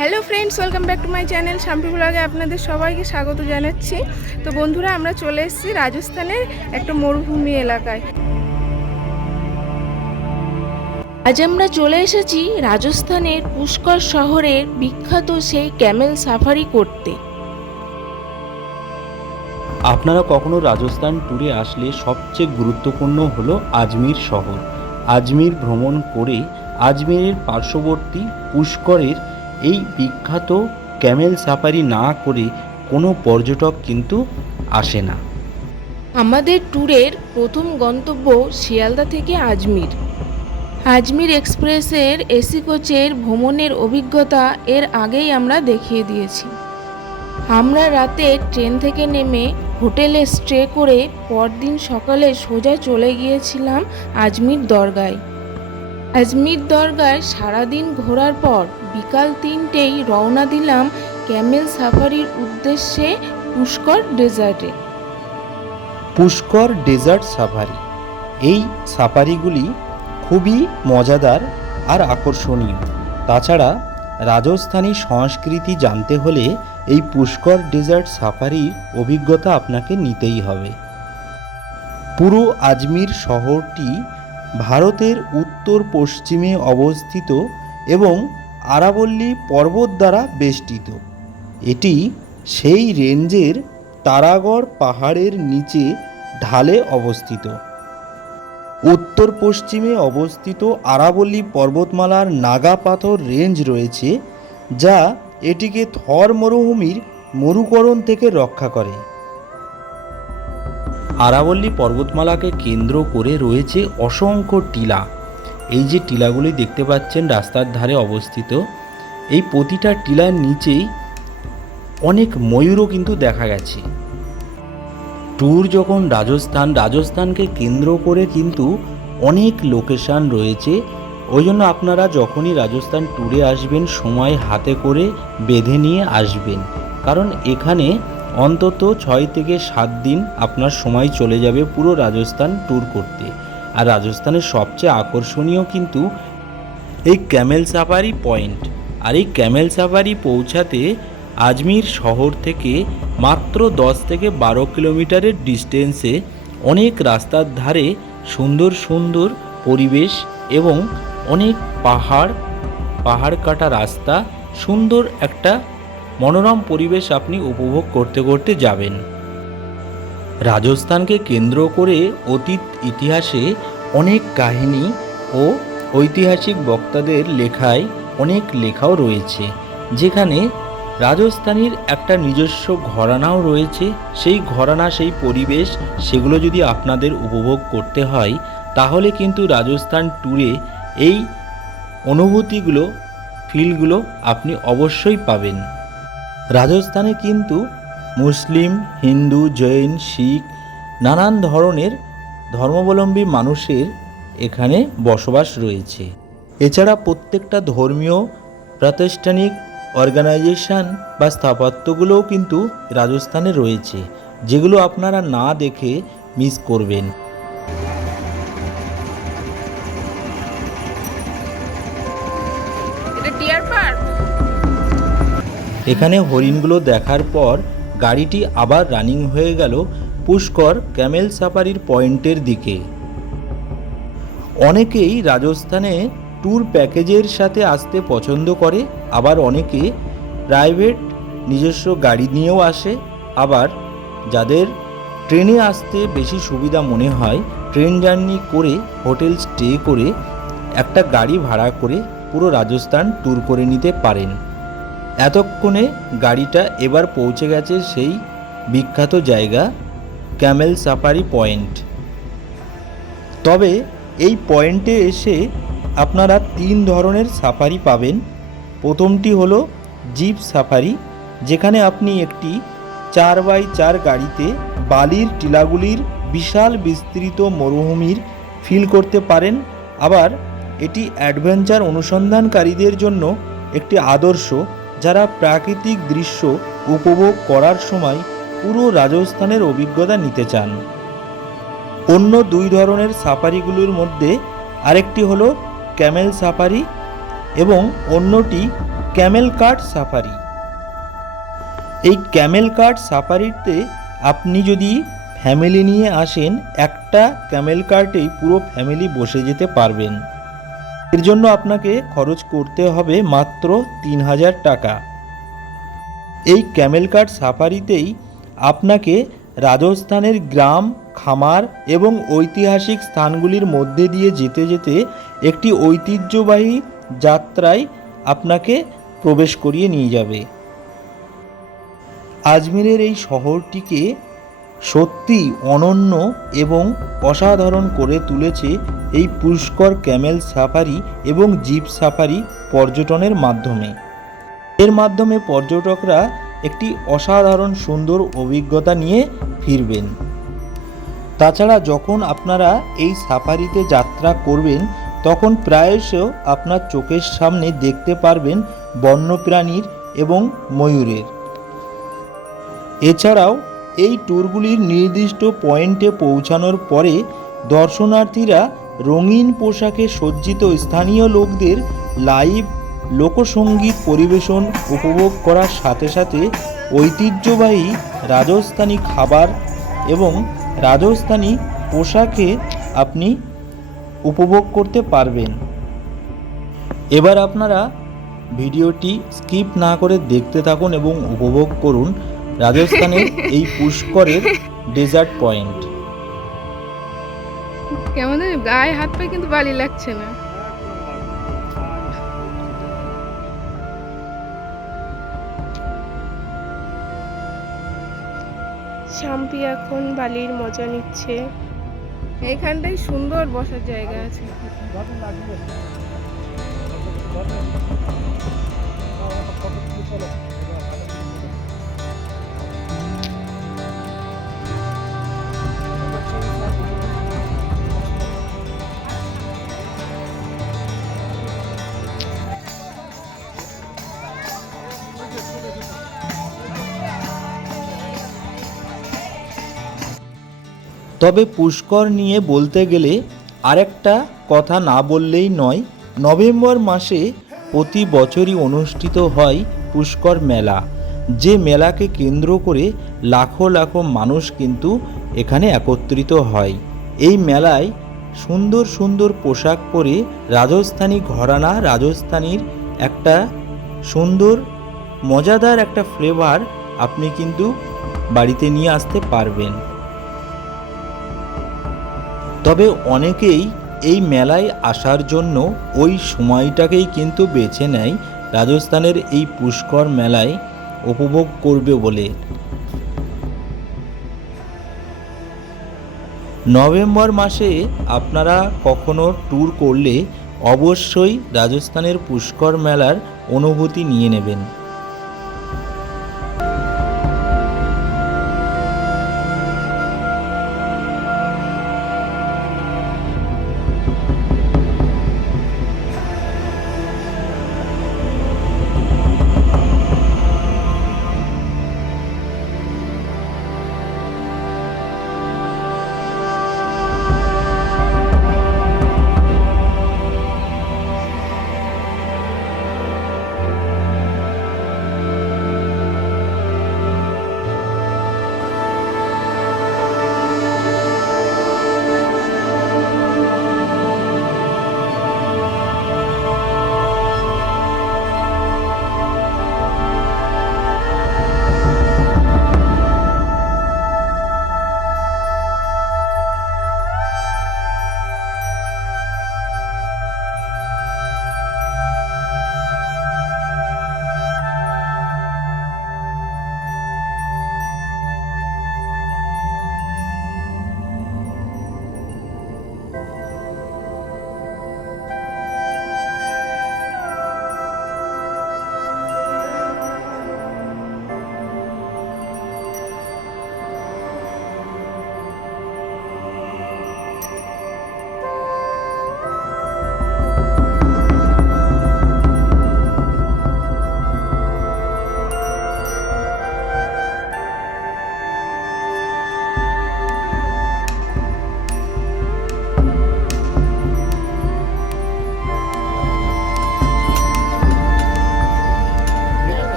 Hello friends welcome back to my channel Shampi ব্লগে আপনাদের সবাইকে স্বাগত জানাচ্ছি। তো বন্ধুরা, আমরা চলে এসেছি রাজস্থানের একটা মরুভূমি এলাকায়। আজ আমরা চলে এসেছি রাজস্থানের পুষ্কর শহরের বিখ্যাত সেই ক্যামেল সাফারি করতে। আপনারা কখনো রাজস্থান ট্যুরে আসলে সবচেয়ে গুরুত্বপূর্ণ হলো আজমির শহর। আজমির ভ্রমণ করে আজমিরের পার্শ্ববর্তী পুষ্করের এই বিখ্যাত ক্যামেল সাফারি না করে কোনো পর্যটক কিন্তু আসে না। আমাদের ট্যুরের প্রথম গন্তব্য শিয়ালদা থেকে আজমির। আজমির এক্সপ্রেসের এসি কোচের ভ্রমণের অভিজ্ঞতা এর আগেই আমরা দেখিয়ে দিয়েছি। আমরা রাতে ট্রেন থেকে নেমে হোটেলে স্টে করে পরদিন সকালে সোজা চলে গিয়েছিলাম আজমির দরগায়। আজমির দরগায় সারাদিন ঘোরার পর বিকাল তিনটেই রওনা দিলাম ক্যামেল সাফারির উদ্দেশ্যে পুষ্কর ডেজার্টে। Pushkar desert safari. এই সাফারিগুলি খুবই মজাদার আর আকর্ষণীয়। তাছাড়া রাজস্থানী সংস্কৃতি জানতে হলে এই পুষ্কর ডেজার্ট সাফারির অভিজ্ঞতা আপনাকে নিতেই হবে। পুরো আজমির শহরটি ভারতের উত্তর পশ্চিমে অবস্থিত এবং আরাবল্লী পর্বত দ্বারা বেষ্টিত। এটি সেই রেঞ্জের তারাগড় পাহাড়ের নিচে ঢালে অবস্থিত। উত্তর পশ্চিমে অবস্থিত আরাবল্লী পর্বতমালার নাগা পাথর রেঞ্জ রয়েছে, যা এটিকে থর মরুভূমির মরুকরণ থেকে রক্ষা করে। আরাবল্লী পর্বতমালাকে কেন্দ্র করে রয়েছে অসংখ্য টিলা। এই যে টিলাগুলি দেখতে পাচ্ছেন রাস্তার ধারে অবস্থিত, এই প্রতিটা টিলার নিচেই অনেক ময়ূরও কিন্তু দেখা গেছে। ট্যুর যখন রাজস্থান, রাজস্থানকে কেন্দ্র করে কিন্তু অনেক লোকেশান রয়েছে। ওই জন্য আপনারা যখনই রাজস্থান ট্যুরে আসবেন, সময় হাতে করে বেঁধে নিয়ে আসবেন। কারণ এখানে অন্তত ছয় থেকে সাত দিন আপনার সময় চলে যাবে পুরো রাজস্থান ট্যুর করতে। আর রাজস্থানের সবচেয়ে আকর্ষণীয় কিন্তু এই ক্যামেল সাফারি পয়েন্ট আর এই ক্যামেল সাফারি পৌঁছাতে আজমির শহর থেকে মাত্র দশ থেকে বারো কিলোমিটারের ডিস্টেন্সে অনেক রাস্তার ধারে সুন্দর সুন্দর পরিবেশ এবং অনেক পাহাড় পাহাড় কাটা রাস্তা, সুন্দর একটা মনোরম পরিবেশ আপনি উপভোগ করতে করতে যাবেন। রাজস্থানকে কেন্দ্র করে অতীত ইতিহাসে অনেক কাহিনী ও ঐতিহাসিক বক্তাদের লেখায় অনেক লেখাও রয়েছে, যেখানে রাজস্থানীর একটা নিজস্ব ঘরানাও রয়েছে। সেই ঘরানা, সেই পরিবেশ, সেগুলো যদি আপনাদের উপভোগ করতে হয়, তাহলে কিন্তু রাজস্থান ট্যুরে এই অনুভূতিগুলো ফিলগুলো আপনি অবশ্যই পাবেন। রাজস্থানে কিন্তু মুসলিম, হিন্দু, জৈন, শিখ নানান ধরনের ধর্মাবলম্বী মানুষের এখানে বসবাস রয়েছে। এছাড়া প্রত্যেকটা ধর্মীয়, প্রাতিষ্ঠানিক অর্গানাইজেশন বা স্থাপত্যগুলোও কিন্তু রাজস্থানে রয়েছে, যেগুলো আপনারা না দেখে মিস করবেন। এখানে হরিণগুলো দেখার পর গাড়িটি আবার রানিং হয়ে গেল পুষ্কর ক্যামেল সাফারির পয়েন্টের দিকে। অনেকেই রাজস্থানে ট্যুর প্যাকেজের সাথে আসতে পছন্দ করে, আবার অনেকে প্রাইভেট নিজস্ব গাড়ি নিয়েও আসে। আবার যাদের ট্রেনে আসতে বেশি সুবিধা মনে হয়, ট্রেন জার্নি করে, হোটেল স্টে করে একটা গাড়ি ভাড়া করে পুরো রাজস্থান ট্যুর করে নিতে পারেন। এতক্ষণে গাড়িটা এবার পৌঁছে গেছে সেই বিখ্যাত জায়গা ক্যামেল সাফারি পয়েন্ট। তবে এই পয়েন্টে এসে আপনারা তিন ধরনের সাফারি পাবেন। প্রথমটি হলো জিপ সাফারি, যেখানে আপনি একটি চার বাই চার গাড়িতে বালির টিলাগুলির বিশাল বিস্তৃত মরুভূমির ফিল করতে পারেন। আবার এটি অ্যাডভেঞ্চার অনুসন্ধানকারীদের জন্য একটি আদর্শ যারা প্রাকৃতিক দৃশ্য উপভোগ করার সময় পুরো রাজস্থানের অভিজ্ঞতা নিতে চান। অন্য দুই ধরনের সাফারিগুলোর মধ্যে আরেকটি হলো ক্যামেল সাফারি এবং অন্যটি ক্যামেল কার্ড সাফারি। এই ক্যামেল কার্ড সাফারিতে আপনি যদি ফ্যামিলি নিয়ে আসেন, একটা ক্যামেল কার্টেই পুরো ফ্যামিলি বসে যেতে পারবেন। এর জন্য আপনাকে খরচ করতে হবে মাত্র তিন হাজার টাকা। এই ক্যামেল কার্ড সাফারিতেই আপনাকে রাজস্থানের গ্রাম, খামার এবং ঐতিহাসিক স্থানগুলির মধ্যে দিয়ে যেতে যেতে একটি ঐতিহ্যবাহী যাত্রায় আপনাকে প্রবেশ করিয়ে নিয়ে যাবে। আজমিরের এই শহরটিকে সত্যি অনন্য এবং অসাধারণ করে তুলেছে এই পুষ্কর ক্যামেল সাফারি এবং জিপ সাফারি পর্যটনের মাধ্যমে। এর মাধ্যমে পর্যটকরা একটি অসাধারণ সুন্দর অভিজ্ঞতা নিয়ে ফিরবেন। তাছাড়া যখন আপনারা এই সাফারিতে যাত্রা করবেন, তখন প্রায়শ আপনার চোখের সামনে দেখতে পারবেন বন্যপ্রাণীর এবং ময়ূরের। এছাড়াও এই ট্যুরগুলির নির্দিষ্ট পয়েন্টে পৌঁছানোর পরে দর্শনার্থীরা রঙিন পোশাকে সজ্জিত স্থানীয় লোকদের লাইভ লোকসঙ্গীত পরিবেশন উপভোগ করার সাথে সাথে ঐতিহ্যবাহী রাজস্থানী খাবার এবং রাজস্থানী পোশাকে আপনি উপভোগ করতে পারবেন। এবার আপনারা ভিডিওটি স্কিপ না করে দেখতে থাকুন এবং উপভোগ করুন। রাজস্থানের এই পুষ্করের ডেজার্ট পয়েন্ট। কেমন গায়ে হাত পায়ে কিন্তু বালি লাগছে না। শাম্পি এখন বালির মজা নিচ্ছে। এখানটাই সুন্দর বসার জায়গা আছে। তবে পুষ্কর নিয়ে বলতে গেলে আরেকটা কথা না বললেই নয়, নভেম্বর মাসে প্রতি বছরই অনুষ্ঠিত হয় পুষ্কর মেলা, যে মেলাকে কেন্দ্র করে লাখো লাখো মানুষ কিন্তু এখানে একত্রিত হয়। এই মেলায় সুন্দর সুন্দর পোশাক পরে রাজস্থানী ঘরানা রাজস্থানীর একটা সুন্দর, মজাদার একটা ফ্লেভার আপনি কিন্তু বাড়িতে নিয়ে আসতে পারবেন। তবে অনেকেই এই মেলায় আসার জন্য ওই সময়টাকেই কিন্তু বেছে নেয় রাজস্থানের এই পুষ্কর মেলায় উপভোগ করবে বলে। নভেম্বর মাসে আপনারা কখনো ট্যুর করলে অবশ্যই রাজস্থানের পুষ্কর মেলার অনুভূতি নিয়ে নেবেন।